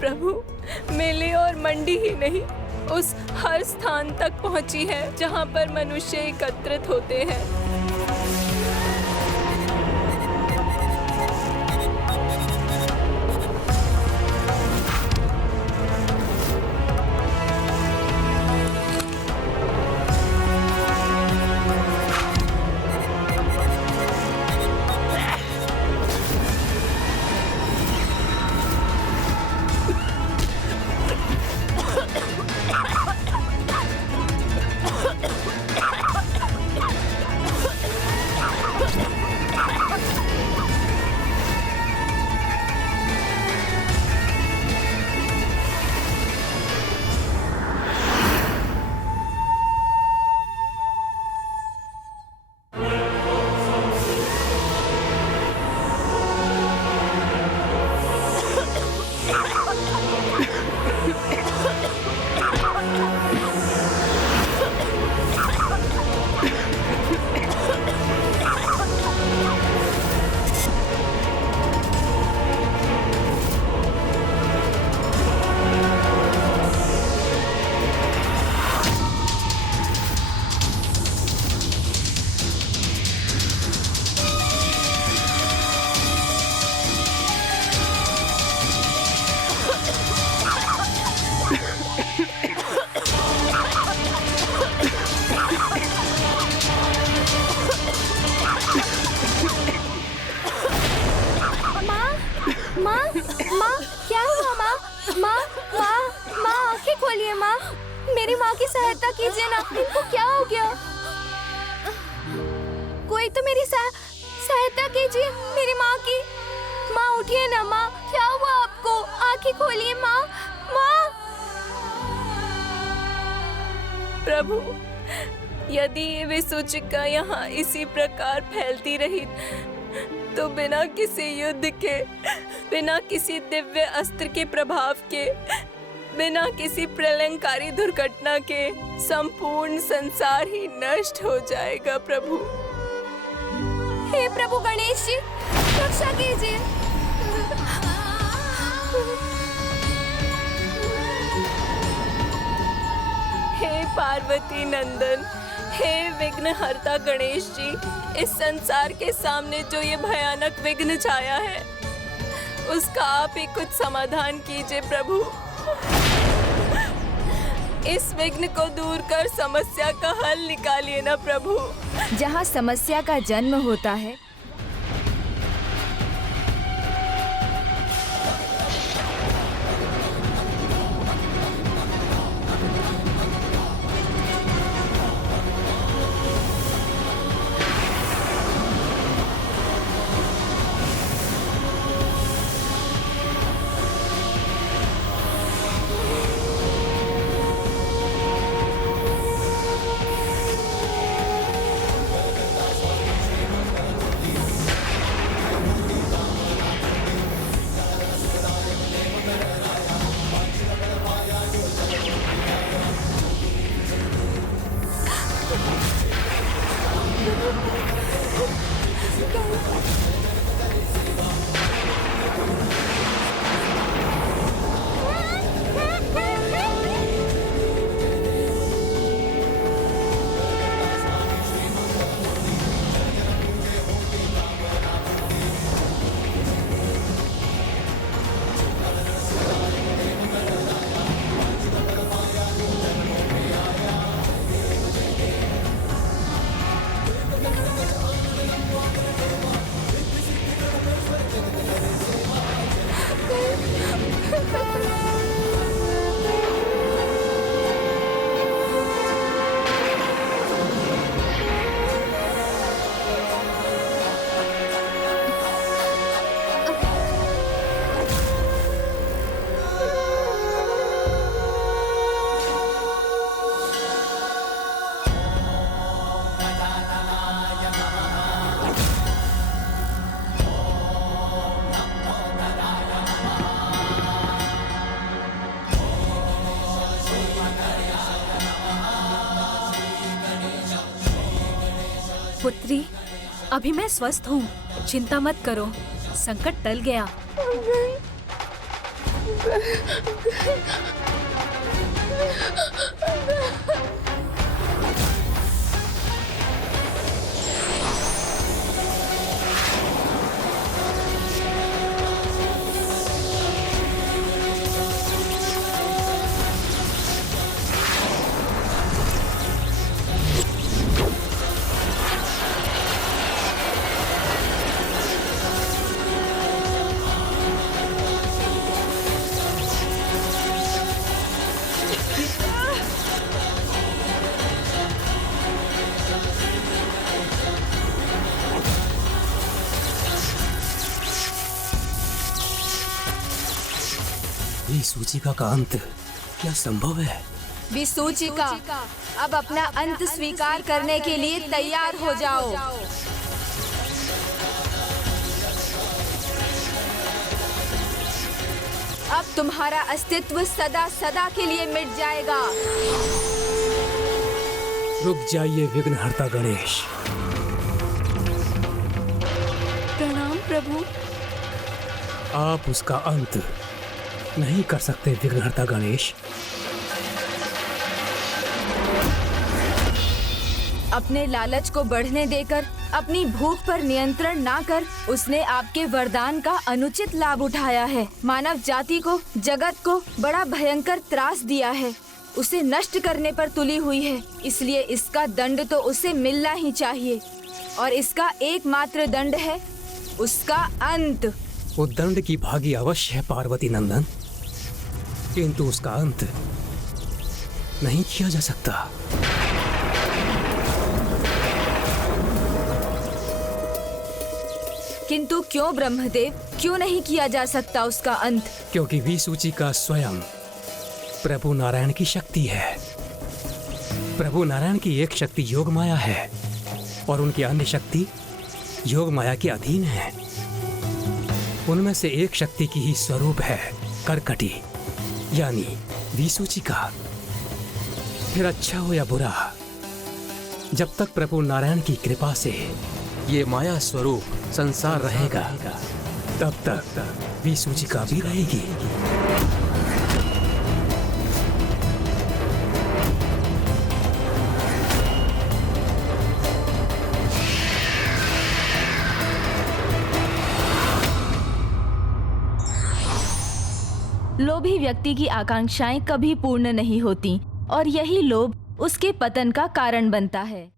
प्रभु मेले और मंडी ही नहीं, उस हर स्थान तक पहुंची है जहां पर मनुष्य एकत्रित होते हैं। खोलिए माँ, मेरी माँ की सहायता कीजिए ना, इनको क्या हो गया? कोई तो मेरी सहायता कीजिए, मेरी माँ की। माँ उठिए ना माँ, क्या हुआ आपको? आंखें खोलिए माँ, माँ। प्रभु, यदि ये विसूचिका यहाँ इसी प्रकार फैलती रही तो बिना किसी युद्ध के, बिना किसी दिव्य अस्त्र के प्रभाव के, बिना किसी प्रलयंकारी दुर्घटना के संपूर्ण संसार ही नष्ट हो जाएगा। प्रभु, हे प्रभु गणेश जी, रक्षा कीजिए। हे पार्वती नंदन, हे विघ्नहर्ता गणेश जी, इस संसार के सामने जो ये भयानक विघ्न छाया है, उसका आप ही कुछ समाधान कीजिए प्रभु। इस विघ्न को दूर कर समस्या का हल निकालिए ना प्रभु। जहाँ समस्या का जन्म होता है, पुत्री, अभी मैं स्वस्थ हूँ, चिंता मत करो, संकट टल गया। ये सूचिका का अंत क्या संभव है? विसूचिका, अब अपना अंत स्वीकार करने के लिए तैयार हो जाओ। अब तुम्हारा अस्तित्व सदा सदा के लिए मिट जाएगा। रुक जाइए विघ्नहर्ता गणेश। प्रणाम प्रभु। आप उसका अंत नहीं कर सकते विघ्नहर्ता गणेश। अपने लालच को बढ़ने देकर अपनी भूख पर नियंत्रण ना कर उसने आपके वरदान का अनुचित लाभ उठाया है। मानव जाति को, जगत को बड़ा भयंकर त्रास दिया है। उसे नष्ट करने पर तुली हुई है, इसलिए इसका दंड तो उसे मिलना ही चाहिए। और इसका एकमात्र दंड है उसका अंत। वो दंड की भागी अवश्य है पार्वती नंदन, किंतु उसका अंत नहीं किया जा सकता। किंतु क्यों ब्रह्मदेव, क्यों नहीं किया जा सकता उसका अंत? क्योंकि विसूचिका स्वयं प्रभु नारायण की शक्ति है। प्रभु नारायण की एक शक्ति योग माया है और उनकी अन्य शक्ति योग माया के अधीन है। उनमें से एक शक्ति की ही स्वरूप है करकटी, यानी विसूचिका। फिर अच्छा हो या बुरा, जब तक प्रभु नारायण की कृपा से ये माया स्वरूप संसार रहेगा, तब तक विसूचिका भी रहेगी। लोभी व्यक्ति की आकांक्षाएं कभी पूर्ण नहीं होती और यही लोभ उसके पतन का कारण बनता है।